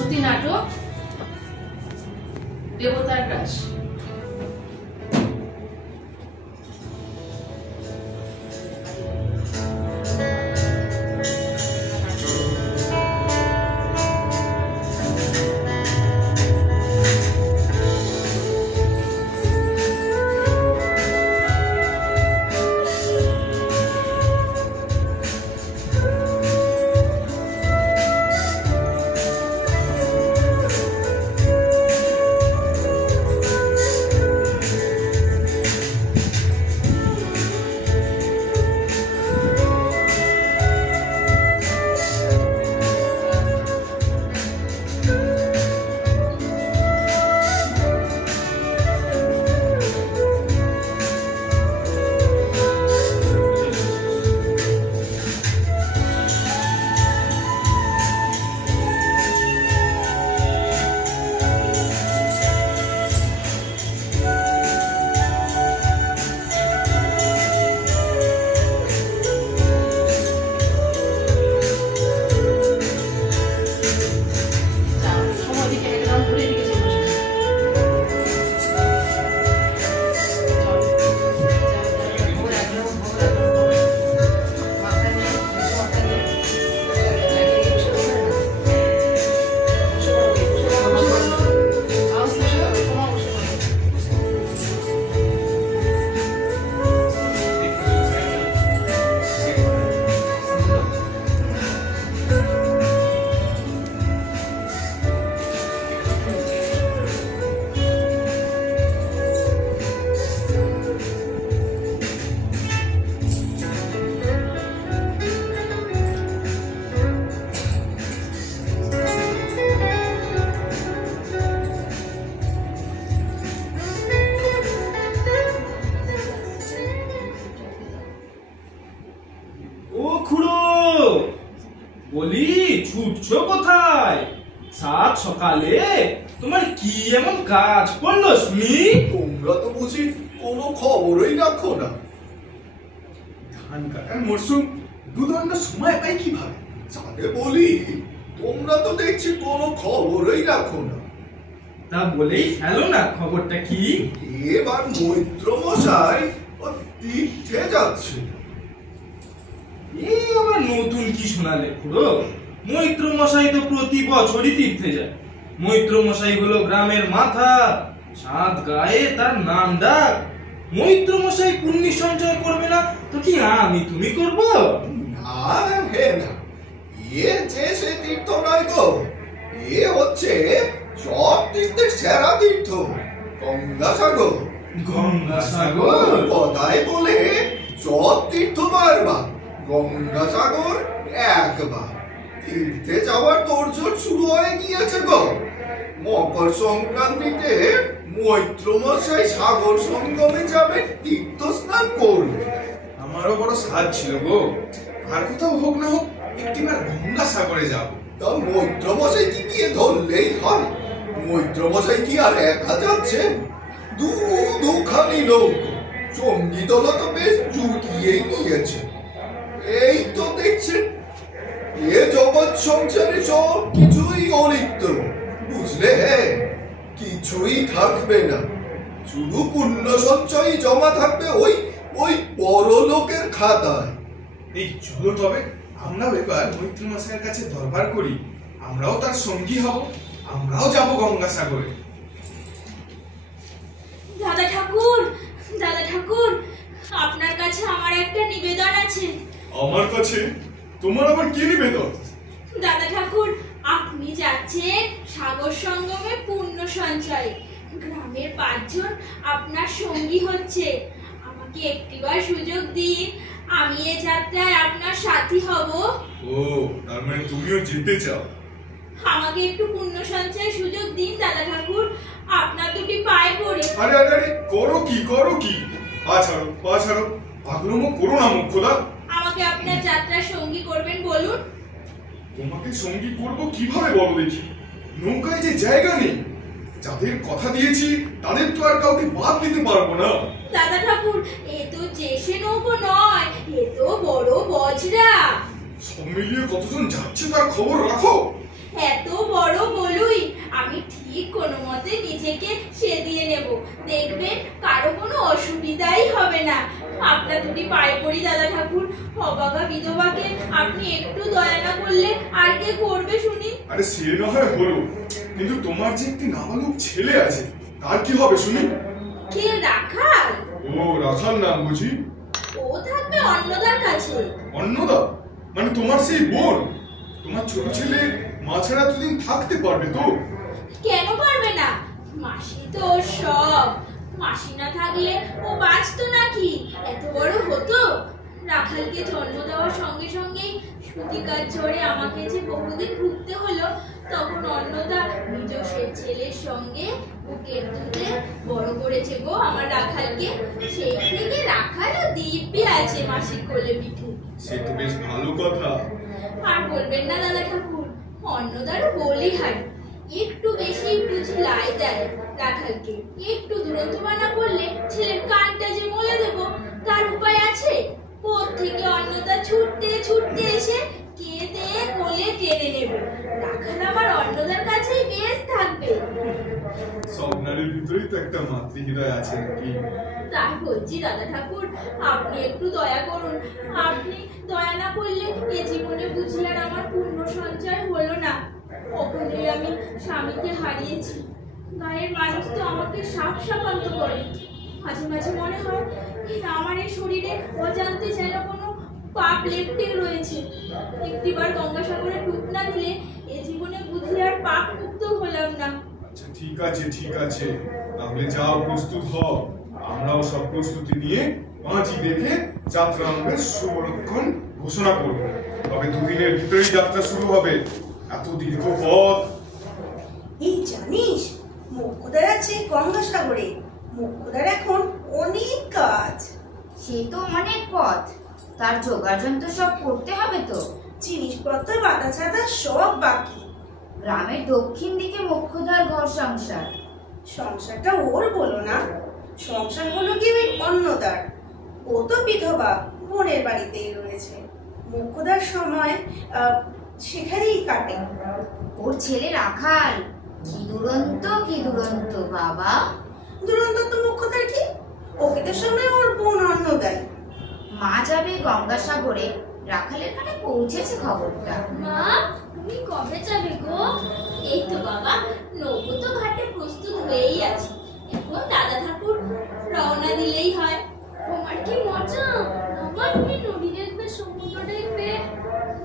শ্রুতি নাটক দেবতার গ্রাস। বলি ছুটছো কোথায়? সাত সকালে তোমার কি এমন কাজ পড়লো শুনি? তোমরা তো বুঝি কোনো খবরই রাখো না। ধান কাটার মরশুম দুদণ্ড সময় পাই কিভাবে? তাকে বলি তোমরা তো দেখছি কোনো খবরই রাখো না। তা বলেই ফেলো না, খবরটা কি? এবার মৈত্র মশাই ও তীর্থে যাচ্ছে। এই আবার নতুন কি শোনালে খুড়ো? মৈত্র মশাই তো প্রতি বছরই তীর্থে যায়। মৈত্র মশাই হলো গ্রামের মাথা, সাত গায়ে তার নাম ডাক। মৈত্র মশাই পুণ্য সঞ্চয় করবে না তো কি আমি তুমি করবো? না হে না, এ যে সে তীর্থ নয় গো, এ হচ্ছে সব তীর্থের সেরা তীর্থ, গঙ্গাসাগর। গঙ্গাসাগর কথায় বলে সব তীর্থ বারবার, গঙ্গাসাগর একবার। তীর্থে যাওয়ার তোড়জোড় শুরু হয়ে গিয়েছে গো। মকর সংক্রান্তিতে মৈত্র মশাই সাগর সঙ্গমে যাবে, তীর্থ স্নান করবে। আমারও বড় সাধ ছিল গো, আর কোথাও হোক না হোক একটিবার গঙ্গাসাগরে যাব। তা মৈত্র মশাই কি গিয়ে ধরলেই হয়? মৈত্র মশাই কি আর একা যাচ্ছে? দুখানি লোক, সঙ্গী দল তো বেশ জুটিয়েই নিয়েছে। এই তো দেখছেন, এ জগৎ সংসারে সব কিছুই অনিত্য, বুঝলে? কিছুই থাকবে না, শুধু পুণ্য সঞ্চয় জমা থাকবে ওই ওই বড় লোকের খাতায়। এই চলো তবে আমরাও এবার মৈত্র মশাইয়ের কাছে দরবার করি, আমরাও তার সঙ্গী হব, আমরাও যাব গঙ্গাসাগরে। দাদা ঠাকুর, দাদা ঠাকুর, আপনার কাছে আমার একটা নিবেদন আছে। আমার কাছে তোমার আবার কি নিবেদন? দাদা ঠাকুর, আপনি যাচ্ছেন সাগর সঙ্গমে পুণ্য সঞ্চয়, গ্রামের 5 জন আপনার সঙ্গী হচ্ছে। আমাকে একটিবার সুযোগ দিন, আমি এ যাত্রায় আপনার সাথী হব। ও, তার মানে তুমিও যেতে চাও? আমাকে একটু পুণ্য সঞ্চয় সুযোগ দিন দাদা ঠাকুর, আপনার দুটি পায়ে পড়ে। আরে আরে আরে, করো কি করো কি? পা ছাড়ো, পাগলামো করো না মুখ্যদা। আমাকে আপনার যাত্রার সঙ্গী করবেন বলুন। তোমাকে সঙ্গী করব কিভাবে বলো দেখি? নৌকায় যে জায়গা নেই, যাদের কথা দিয়েছি তাদের তো আর কাউকে বাদ দিতে পারবো না। দাদা ঠাকুর, এ তো চেষে নৌকো নয়, এ তো বড় বজরা। সব মিলিয়ে কতজন যাচ্ছে তার খবর রাখো। এত বড় বলুন। আপনার দুটি পায়ে পড়ি দাদা ঠাকুর, অবাগা বিধবাকে আপনি একটু দয়া না করলে আর কে করবে শুনি? আরে সে না হয় হলো, কিন্তু তোমার যে একটি নাবালক ছেলে আছে তার কি হবে শুনি? কে? রাখাল? ও, রাখাল নাম বুঝি? ও থাকবে অন্নদার কাছে। অন্নদা? মানে তোমার সেই বোন? তোমার ছোট ছেলে মা ছাড়া এতদিন থাকতে পারবে তো? কেন পারবে না? মাসি তো ওর সব। মাসি না থাকলে ও বাঁচতো নাকি? এত বড় হতো? রাখালকে জন্ম দেওয়ার সঙ্গে সঙ্গেই সুতিকার জ্বরে আমাকে যে বহুদিন ভুগতে হলো, তখন অন্নদা নিজ ছেলের সঙ্গে বুকের দুধে বড় করেছে গো আমার রাখালকে। সেই থেকে রাখালও দিব্যি আছে মাসির কোলে পিঠে। সে তো বেশ ভালো কথা। আর বলবেন না দাদা ঠাকুর, অন্নদারও বলি হারি। একটু বেশি বুঝি লাই দেয় রাখালকে। একটু দুরন্ত বানা করলে ছেলের কানটা যে মলে দেব, তার উপায় আছে? কোথ থেকে অন্নদা ছুটতে ছুটতে এসে কেঁদে কোলে টেনে নেবে। রাখাল আমার অন্নদার কাছেই বেশ থাকবে। সব নারীর ভিতরেই তো একটা মাতৃহৃদয় আছে নাকি? তাই বলছি দাদা ঠাকুর, আপনি একটু দয়া করুন। আপনি দয়া না করলে এ জীবনে বুঝি আর আমার পূর্ণ সঞ্চয় হলো না। ওখানেই আমি স্বামীকে হারিয়েছি। গায়ের মানুষ তো আমাকে সাপ সাপান্ত করে। মাঝে মাঝে মনে হয় আমার এই শরীরে অজান্তে যেন কোনো পাপ লেপ্টে রয়েছে। একটিবার গঙ্গাসাগরে ডুব না দিলে এ জীবনে বুঝি আর পাপ মুক্ত হলাম না। আচ্ছা ঠিক আছে ঠিক আছে, তাহলে যাও প্রস্তুত হও। আমরাও সব প্রস্তুতি নিয়ে পাঁচি দেখে যাত্রা আরম্ভের শুভরক্ষণ ঘোষণা করব। তবে দুদিনের ভিতরেই যাত্রা শুরু হবে। এত দীর্ঘ পথ। এই জানিস, মোক্ষদার আছে গঙ্গাসাগরে। মোক্ষদার এখন অনেক কাজ। সে তো অনেক পথ, তার যোগাযোগ তো সব করতে হবে তো। জিনিসপত্র বাতা ছাতা সব বাকি। গ্রামের দক্ষিণ দিকে মোক্ষদার ঘর সংসার। সংসারটা ওর বলো না, সংসার হলো কি ওই অন্নদার। ও তো বিধবা, বোনের বাড়িতেই রয়েছে। মোক্ষদার সময় সেখানেই কাটে। ওর ছেলে রাখাল কি দুরন্ত বাবা। দুরন্ত তো মোক্ষদার কি? ওকে তো সময় ওর বোন অন্নদাই। মা যাবে গঙ্গাসাগরে, রাখালের কানে পৌঁছেছে খবরটা। মা, তুমি কবে যাবে গো? এই তো বাবা, নৌকো তো ঘাটে প্রস্তুত হয়েই আছে। এখন দাদা ঠাকুর রওনা দিলেই হয়। তোমার কি মজা! বাবা, তুমি নদী দেখবে, সমুদ্র দেখবে।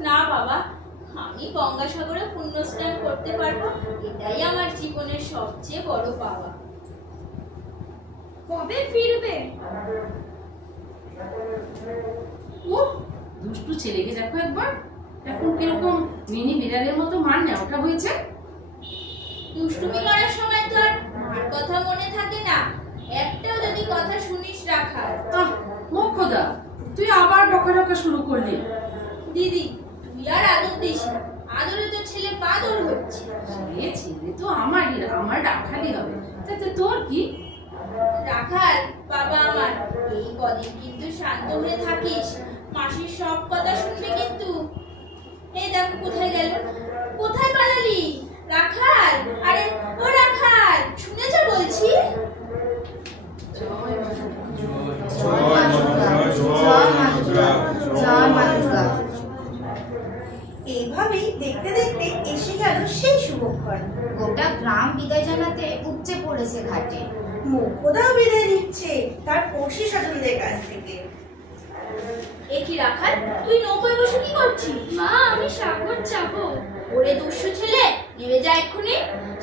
না বাবা, আমি গঙ্গাসাগরে পুণ্য স্নান করতে পারবো, এটাই আমার জীবনের সবচেয়ে বড় পাওয়া। কবে ফিরবে? ও দুষ্টু ছেলেকে দেখো একবার, এখন কিরকম মিনি বিড়ালের মতো মার নেওয়াটা হয়েছে। দুষ্টুমি করার সময় তো আর মার কথা মনে থাকে না। একটাও যদি কথা শুনিস রাখাল। মোক্ষদা, তুই আবার বকা শুরু করলি। দিদি, তুই আর আদর দিস না। আদরে তো ছেলে বাদর হচ্ছে। সে ছেলে তো আমার রাখালই হবে, তাতে তোর কি? রাখাল বাবা আমার, এই কদিন কিন্তু শান্ত হয়ে থাকিস। মাসির সব কথা শুনবে কিন্তু। এই দেখো কোথায় গেল, কোথায় পালালি রাখাল? আরে ও রাখাল, শুনে যা বলছি। জয় মা দুর্গা। এইভাবেই দেখতে দেখতে এসে গেল সেই শুভক্ষণ। গোটা গ্রাম বিদায় জানাতে উপচে পড়েছে ঘাটে। মোক্ষদাও বিদায় নিচ্ছে তার পড়শি স্বজনদের কাছ থেকে। এ কি রাখাল, তুই নৌকোয় বসে কি করছিস? মা, আমি সাগর যাবো। ওরে দুষ্টু ছেলে, নেমে যা এক্ষুনি।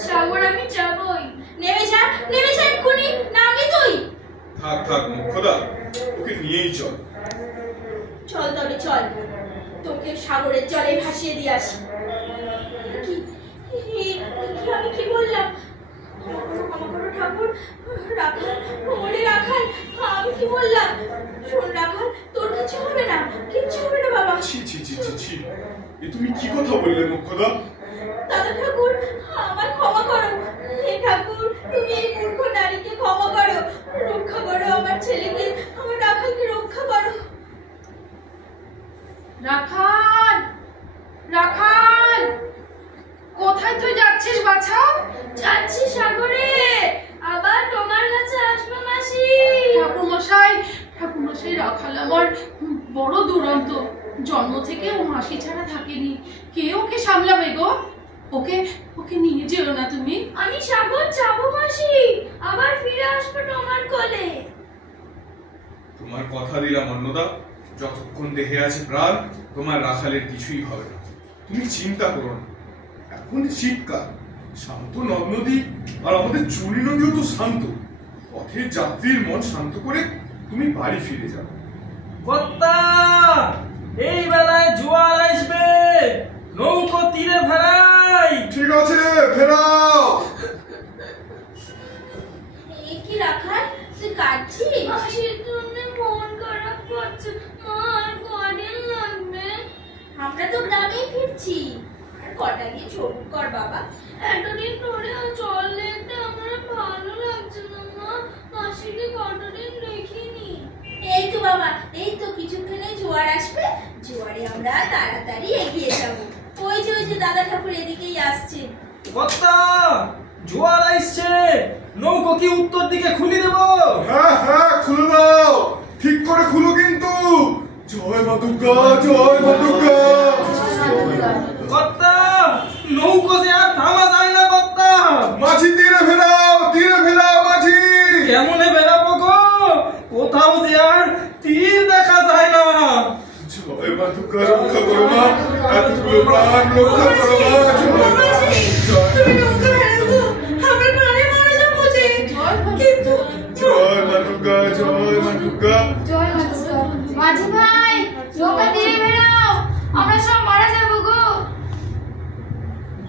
সাগর আমি যাবই। নেমে যা এক্ষুনি। নামলি তুই? থাক মোক্ষদা, ওকে নিয়েই চল। চল তবে চল, তোকে সাগরের জলে ভাসিয়ে দিয়ে আসি। আমি কি বললাম? ক্ষমা করো ঠাকুর। রাখাল, ওরে রাখাল, আমি কি বললাম? শোন রাখাল, তোর কিছু হবে না, কিচ্ছু হবে না বাবা। ছি ছি ছি ছি ছি, এ তুমি কি কথা বললে মোক্ষদা? দাদা ঠাকুর, আমার ক্ষমা করো। হে ঠাকুর, তুমি এই মূর্খ নারীকে ক্ষমা করো। রক্ষা করো আমার ছেলেকে, আমার রাখালকে রক্ষা করো। রাখাল, কোথায় তুই যাচ্ছিস বাছা? যাচ্ছি সাগরে, আবার তোমার কাছে আসবো মাসি। ঠাকুরমশাই রাখাল আমার বড় দুরন্ত, জন্ম থেকে ও মাসি ছাড়া থাকেনি, কে ওকে সামলাবে গো? ওকে ওকে নিয়ে যেও না তুমি। আমি সাগর যাবো মাসি, আবার ফিরে আসবো তোমার কোলে। তোমার কথা দিলাম অন্নদা, যতক্ষণ দেহে আছে প্রাণ তোমার রাখালের কিছুই হবে না, তুমি চিন্তা করো না। এখন শীতকাল, শান্ত নদ নদী, আর আমাদের চুরি নদীও তো শান্ত। পথের যাত্রীর মন শান্ত করে তুমি বাড়ি ফিরে যাও। কর্তা, এই বেলায় জোয়ার আসবে, নৌকো তীরে ফেরাই। ঠিক আছে, ফেরাও। এ কি রাখাল, তুই কাঁদছিস? মাসির জন্য মন খারাপ করছে, মা আর কদিন লাগবে? আমরা তো গ্রামেই ফিরছি, আর কটা দিন সবুর কর বাবা। এতদিন ধরে জল দেখতে আমার ভালো লাগছে না মা, মাসিকে কটা দিন দেখিনি। এই তো বাবা, এই তো কিছুক্ষণে জোয়ার আসবে, জোয়ারে আমরা তাড়াতাড়ি এগিয়ে যাব। ওই যে দাদা ঠাকুর এদিকেই আসছে। কর্তা, জোয়ার আসছে, নৌকো কি উত্তর দিকে খুলে দেবো? হ্যাঁ হ্যাঁ, খুলে দাও, ঠিক করে খুলো কিন্তু। জয় মা দুর্গা, জয় মা দুর্গা। কর্তা, নৌকো যে আর থামা যায় না কর্তা। মাঝি তীরে ফেরাও, তীরে ফেরাও মাঝি। কেমনে বেরাবো গো, কোথাও যে আর তীর দেখা যায় না। জয় মা দুর্গা, রক্ষা করো মা, এতগুলো প্রাণ রক্ষা করো মা। তুমি নৌকা ফেরাবো, আমরা প্রাণে মারা যাবো যে। কিন্তু জয় মা দুর্গা, জয় মা দুর্গা। জয় মা দুর্গা। মাঝি ভাই, নৌকা দিয়ে বেরাও, আমরা সব মারা যাবো গো।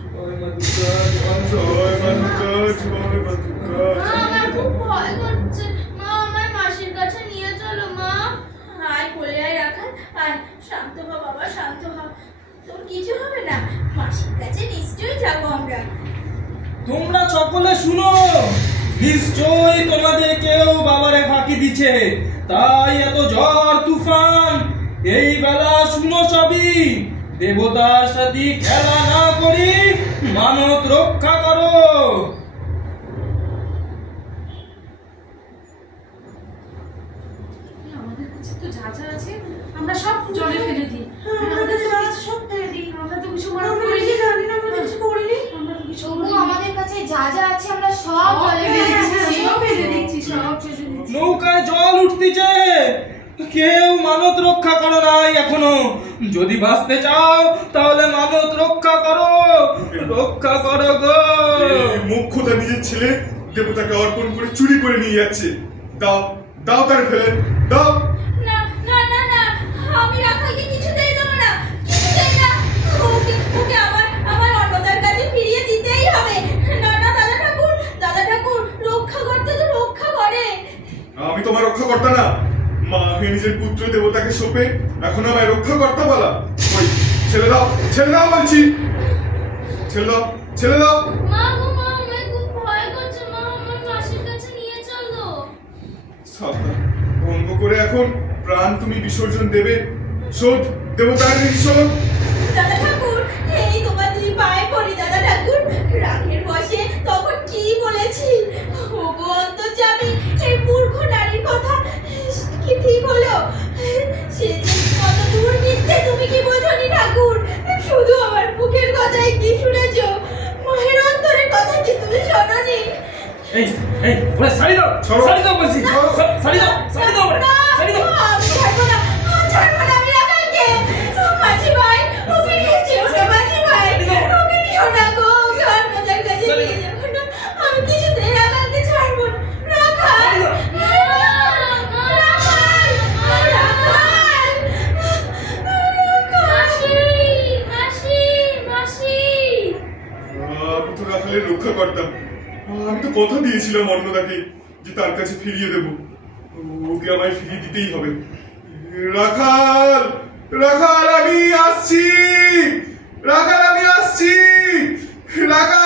জয় মা দুর্গা, জয় মা দুর্গা, জয় মা দুর্গা। মা, আমার খুব ভয় করছে, মা আমার মাসির কাছে নিয়ে চলো মা। আয় কোলে আয় রাখাল, আয়, শান্ত হ বাবা, শান্ত হ, তোর কিছু হবে না, মাসির কাছে নিশ্চয়ই যাবো আমরা। তোমরা সকলে শুনো, নিশ্চয়ই তোমাদের কেউ বাবারে ফাঁকি দিচ্ছে, তাই এত ঝড় তুফান। এই বেলা শুনো সবই, দেবতার সাথে খেলা না করি মানত রক্ষা করো। আমাদের কাছে তো যা যা আছে আমরা সব জলে ফেলে দিই। আমাদের যা আছে সব ফেলে দিই। আমরা তো কিছু আমরা মনে কিছু জানি না, আমরা কিছু করিনি। আমরা তো কিছু তবু আমাদের কাছে যা যা আছে আমরা সব জলে ফেলে দিচ্ছি। সব ফেলে দিচ্ছি, সব ফেলে দিচ্ছি। নৌকায় জল উঠতেছে, কেউ মানত রক্ষা করো নাই এখনো। যদি বাঁচতে চাও তাহলে মানত রক্ষা করো, রক্ষা করো গো। এই মোক্ষদা নিজের ছেলে দেবতাকে অর্পণ করে চুরি করে নিয়ে যাচ্ছে। দাও, দাও তার ফেলে দাও। না না না না, আমি রাখালকে কিছুতেই দেবো না, কিছুতেই না। ওকে আমার অন্নদার কাছে ফিরিয়ে দিতেই হবে। না না দাদা ঠাকুর, রক্ষা করতে তো রক্ষা করে। আমি তোমার রক্ষা করতা না, মা হয়ে নিজের পুত্র দেবতাকে সোপে এখন আমায় রক্ষা করতে বলা। ওই ছেলে দাও, ছেলে দাও বলছি, ছেলে দাও, ছেলে দাও। মা গো মা, আমার খুব ভয় করছে মা, আমার মাসির কাছে নিয়ে চলো। সাবধান, ভঙ্গ করে এখন প্রাণ তুমি বিসর্জন দেবে। শোধ দেবতার শোধ। দাদা ঠাকুর, এই তোমার দুই পায়ে পড়ি দাদা ঠাকুর, রাগের বসে তখন কি বলেছি? ওগো অন্তর্যামী, এই মূর্খ নারীর কথা কি ঠিক হলো? সে যে কত দূর মিথ্যে তুমি কি বোঝনি ঠাকুর? শুধু আমার মুখের কথাই কি শুনেছো, মায়ের অন্তরের কথা কি তুমি শোনোনি? এই এই ওরে ছাড়ি দাও, ছাড়ি দাও বলছি, ছাড়ি দাও, ছাড়ি দাও, ছাড়ি দাও। আমি ছাড়বো না, আমি রাখালকে। মাঝি ভাই, ওকে নিয়ে যেও না মাঝি ভাই, ওকে নিও না গো, ওকে অন্নদার কাছে নিয়ে যাবো না। আমি কিছুতেই রাখালকে ছাড়বো না। রাখাল, আমি তো রাখালের রক্ষা করতাম, আমি তো কথা দিয়েছিলাম অন্নদাকে যে তার কাছে ফিরিয়ে দেব। ওকে আমায় ফিরিয়ে দিতেই হবে। রাখাল, রাখাল আমি আসছি, রাখাল আমি আসছি, রাখাল।